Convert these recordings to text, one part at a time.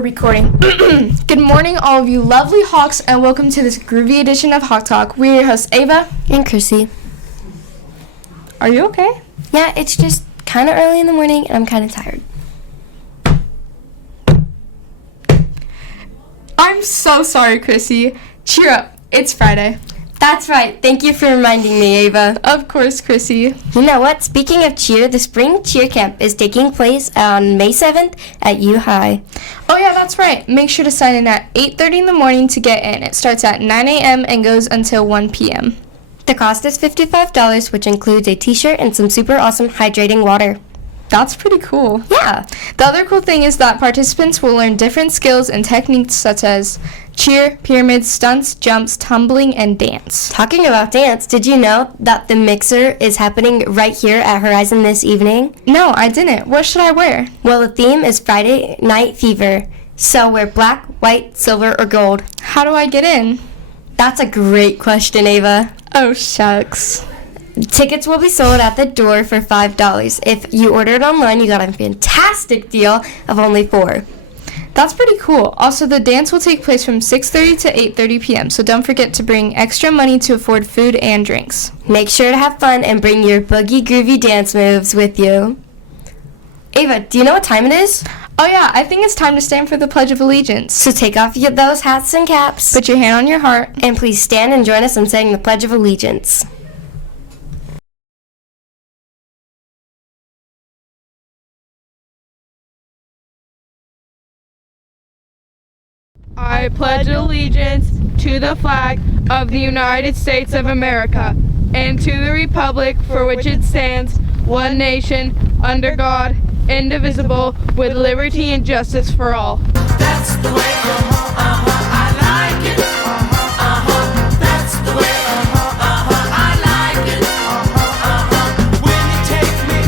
we're recording. Good morning, all of you lovely Hawks, and welcome to this groovy edition of Hawk Talk. We're your hosts, Ava and Chrissy. Are you okay? Yeah, it's just kind of early in the morning, and I'm kind of tired. I'm so sorry, Chrissy. Cheer up. It's Friday. That's right. Thank you for reminding me, Ava. Of course, Chrissy. You know what? Speaking of cheer, the spring cheer camp is taking place on May 7th at U High. Oh, yeah, that's right. Make sure to sign in at 8:30 in the morning to get in. It starts at 9 a.m. and goes until 1 p.m. The cost is $55, which includes a t-shirt and some super awesome hydrating water. That's pretty cool. Yeah. The other cool thing is that participants will learn different skills and techniques such as cheer, pyramids, stunts, jumps, tumbling, and dance. Talking about dance, did you know that the mixer is happening right here at Horizon this evening? No, I didn't. What should I wear? Well, the theme is Friday Night Fever. So wear black, white, silver, or gold. How do I get in? That's a great question, Ava. Oh, shucks. Tickets will be sold at the door for $5. If you order it online, you got a fantastic deal of only $4. That's pretty cool. Also, the dance will take place from 6:30 to 8:30 p.m., so don't forget to bring extra money to afford food and drinks. Make sure to have fun and bring your boogie groovy dance moves with you. Ava, do you know what time it is? Oh yeah, I think it's time to stand for the Pledge of Allegiance. So take off those hats and caps. Put your hand on your heart. And please stand and join us in saying the Pledge of Allegiance. I pledge allegiance to the flag of the United States of America and to the republic for which it stands, one nation, under God, indivisible, with liberty and justice for all. That's the way, I like it. That's the way, I like it. When you take me.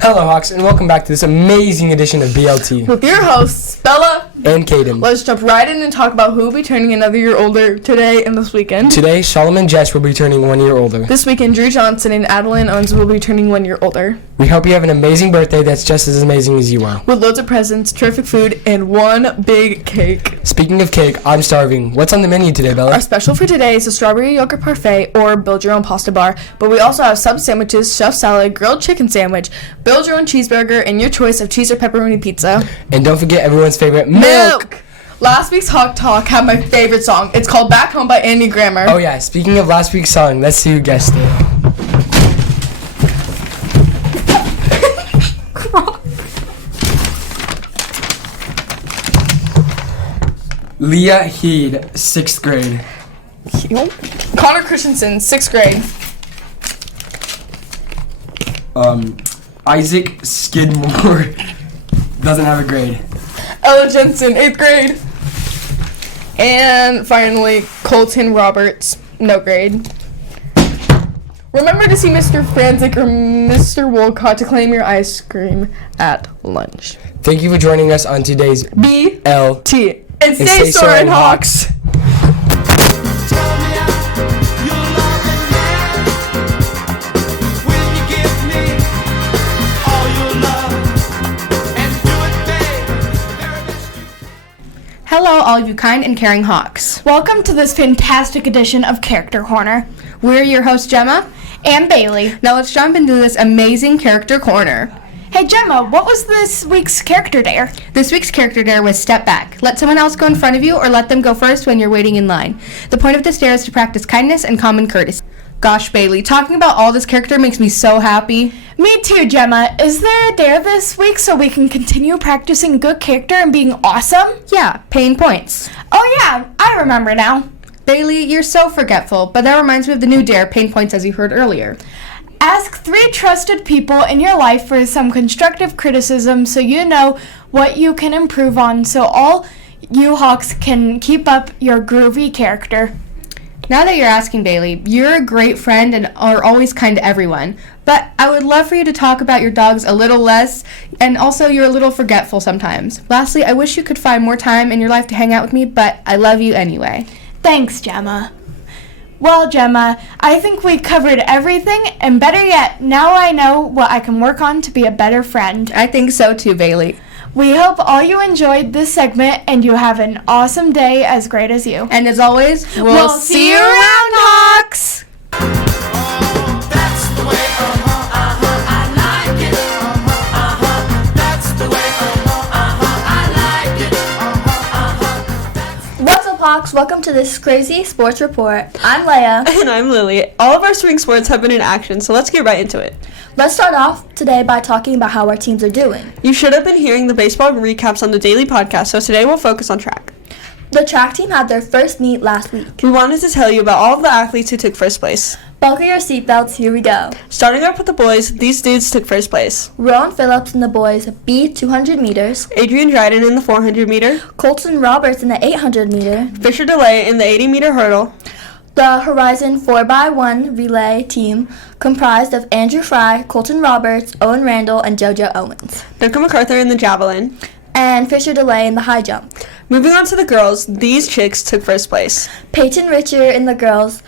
Hello, Hawks, and welcome back to this amazing edition of BLT. With your hosts, Bella And Caden. Let's jump right in and talk about who will be turning another year older today and this weekend. Today, Solomon Jess will be turning 1 year older. This weekend, Drew Johnson and Adeline Owens will be turning 1 year older. We hope you have an amazing birthday that's just as amazing as you are. With loads of presents, terrific food, and one big cake. Speaking of cake, I'm starving. What's on the menu today, Bella? Our special for today is a strawberry yogurt parfait or build your own pasta bar, but we also have sub sandwiches, chef salad, grilled chicken sandwich, build your own cheeseburger, and your choice of cheese or pepperoni pizza. And don't forget everyone's favorite milk! Last week's Hawk Talk had my favorite song. It's called Back Home by Andy Grammer. Oh yeah, speaking of last week's song, let's see who guessed it. Leah Heed, 6th grade. Connor Christensen, 6th grade. Isaac Skidmore doesn't have a grade. Ella Jensen, 8th grade. And finally, Colton Roberts, no grade. Remember to see Mr. Franzik or Mr. Wolcott to claim your ice cream at lunch. Thank you for joining us on today's BLT. And And stay soaring, Hawks. Tell me you'll love me when you give me all your love and do it, babe. Hello, all of you kind and caring Hawks. Welcome to this fantastic edition of Character Corner. We're your hosts, Gemma. And Bailey. Now let's jump into this amazing character corner. Hey Gemma, what was this week's character dare? This week's character dare was step back. Let someone else go in front of you or let them go first when you're waiting in line. The point of this dare is to practice kindness and common courtesy. Gosh, Bailey, talking about all this character makes me so happy. Me too, Gemma. Is there a dare this week so we can continue practicing good character and being awesome? Yeah, paying points. Oh yeah, I remember now. Bailey, you're so forgetful, but that reminds me of the new dare, paying points, as you heard earlier. Ask 3 trusted people in your life for some constructive criticism so you know what you can improve on so all you Hawks can keep up your groovy character. Now that you're asking, Bailey, you're a great friend and are always kind to everyone. But I would love for you to talk about your dogs a little less, and also you're a little forgetful sometimes. Lastly, I wish you could find more time in your life to hang out with me, but I love you anyway. Thanks, Gemma. Well, Gemma, I think we covered everything, and better yet, now I know what I can work on to be a better friend. I think so too, Bailey. We hope all you enjoyed this segment and you have an awesome day as great as you. And as always, We'll see you around, Hawks! That's the way, I like it. That's the way, I like it. What's up, Hawks? Welcome to this crazy sports report. I'm Leia. And I'm Lily. All of our swing sports have been in action, so let's get right into it. Let's start off today by talking about how our teams are doing. You should have been hearing the baseball recaps on the daily podcast, so today we'll focus on track. The track team had their first meet last week. We wanted to tell you about all of the athletes who took first place. Buckle your seatbelts, here we go. Starting off with the boys, these dudes took first place. Rowan Phillips in the boys B 200 meters, Adrian Dryden in the 400 meter, Colton Roberts in the 800 meter, Fisher DeLay in the 80 meter hurdle. the Horizon 4x1 relay team comprised of Andrew Fry, Colton Roberts, Owen Randall, and JoJo Owens, Duncan MacArthur in the javelin. and Fisher DeLay in the high jump. Moving on to the girls, these chicks took first place. Peyton Richer in the girls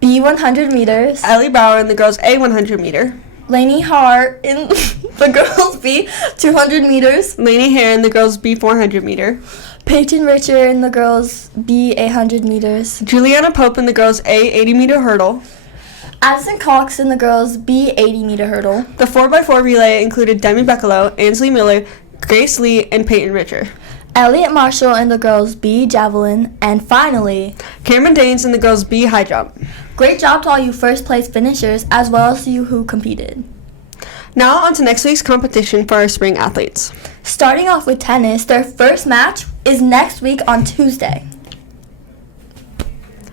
B 100 meters, Ellie Bauer in the girls A 100 meter, Lainey Hart in the girls B 200 meters, Lainey Hare in the girls B 400 meter, Peyton Richer in the girls B 800 meters, Juliana Pope in the girls A 80 meter hurdle. Addison Cox in the girls B 80 meter hurdle, The 4x4 relay included Demi Beccalo, Ansley Miller, Grace Lee, and Peyton Richer. Elliot Marshall in the girls B javelin, and finally, Cameron Danes in the girls B high jump. great job to all you first place finishers as well as you who competed. Now on to next week's competition for our spring athletes. Starting off with tennis, their first match is next week on Tuesday.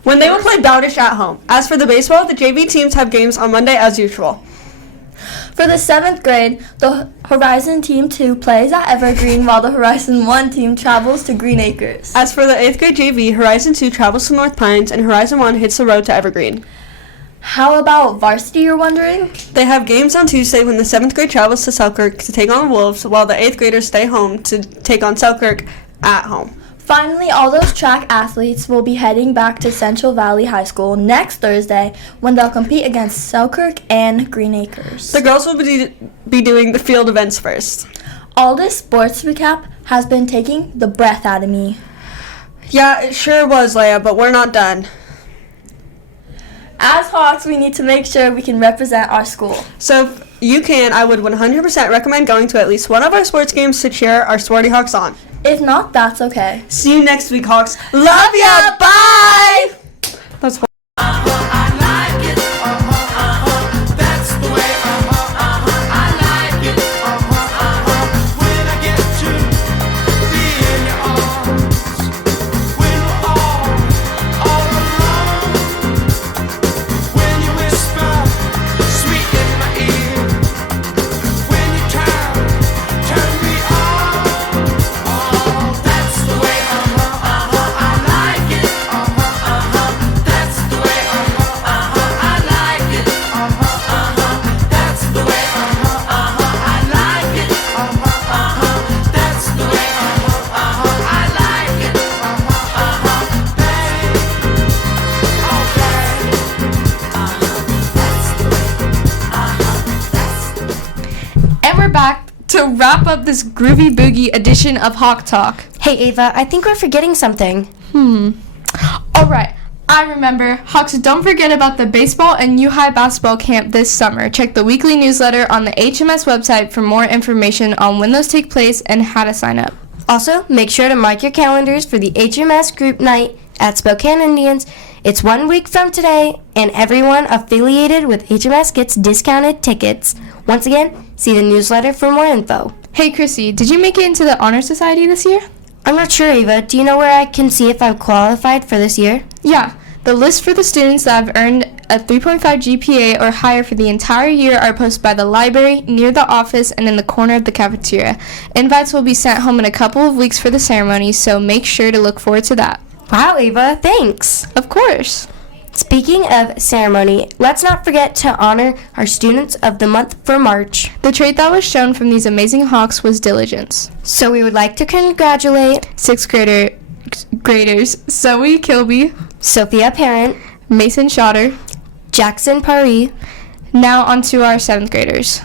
When they will play Bowdish at home. As for the baseball, the JV teams have games on Monday as usual. For the 7th grade, the Horizon Team 2 plays at Evergreen while the Horizon 1 team travels to Green Acres. As for the 8th grade JV, Horizon 2 travels to North Pines and Horizon 1 hits the road to Evergreen. How about varsity, you're wondering? They have games on Tuesday when the 7th grade travels to Selkirk to take on the Wolves, while the 8th graders stay home to take on Selkirk at home. Finally, all those track athletes will be heading back to Central Valley High School next Thursday when they'll compete against Selkirk and Green Acres. The girls will be doing the field events first. All this sports recap has been taking the breath out of me. Yeah, it sure was, Leia, but we're not done. As Hawks, we need to make sure we can represent our school. So if you can, I would 100% recommend going to at least one of our sports games to cheer our Swarty Hawks on. If not, that's okay. See you next week, Hawks. Love ya! Bye! That's I like it. That's the way, I like it. When I get to be in your arms, when we're all alone, when you whisper sweet in my ear, when you turn me on. Oh, that's the way, I like it. That's the way, I like it. That's the way, I like it. That's the way, I like it. And we're back to wrap up this groovy boogie edition of Hawk Talk. Hey, Ava, I think we're forgetting something. Alright, I remember. Hawks, don't forget about the baseball and U-High basketball camp this summer. Check the weekly newsletter on the HMS website for more information on when those take place and how to sign up. Also, make sure to mark your calendars for the HMS group night at Spokane Indians. It's 1 week from today, and everyone affiliated with HMS gets discounted tickets. Once again, see the newsletter for more info. Hey, Chrissy, did you make it into the Honor Society this year? I'm not sure, Ava. Do you know where I can see if I'm qualified for this year? Yeah, the list for the students that have earned a 3.5 GPA or higher for the entire year are posted by the library, near the office, and in the corner of the cafeteria. Invites will be sent home in a couple of weeks for the ceremony, so make sure to look forward to that. Wow, Ava, thanks. Of course. Speaking of ceremony, let's not forget to honor our students of the month for March. The trait that was shown from these amazing Hawks was diligence. So we would like to congratulate 6th graders Zoe Kilby, Sophia Parent, Mason Schotter. Jackson Paris. Now on to our 7th graders.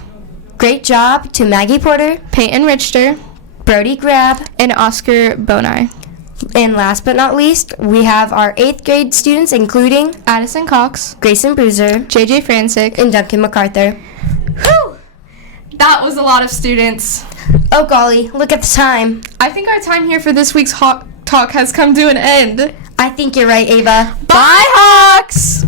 Great job to Maggie Porter, Peyton Richter, Brody Grab, and Oscar Bonai. and last but not least, we have our 8th grade students, including Addison Cox, Grayson Bruiser JJ Francis, and Duncan MacArthur. Whew! That was a lot of students. Oh golly, look at the time. I think our time here for this week's Hawk Talk has come to an end. I think you're right, Ava. Bye, Hawks!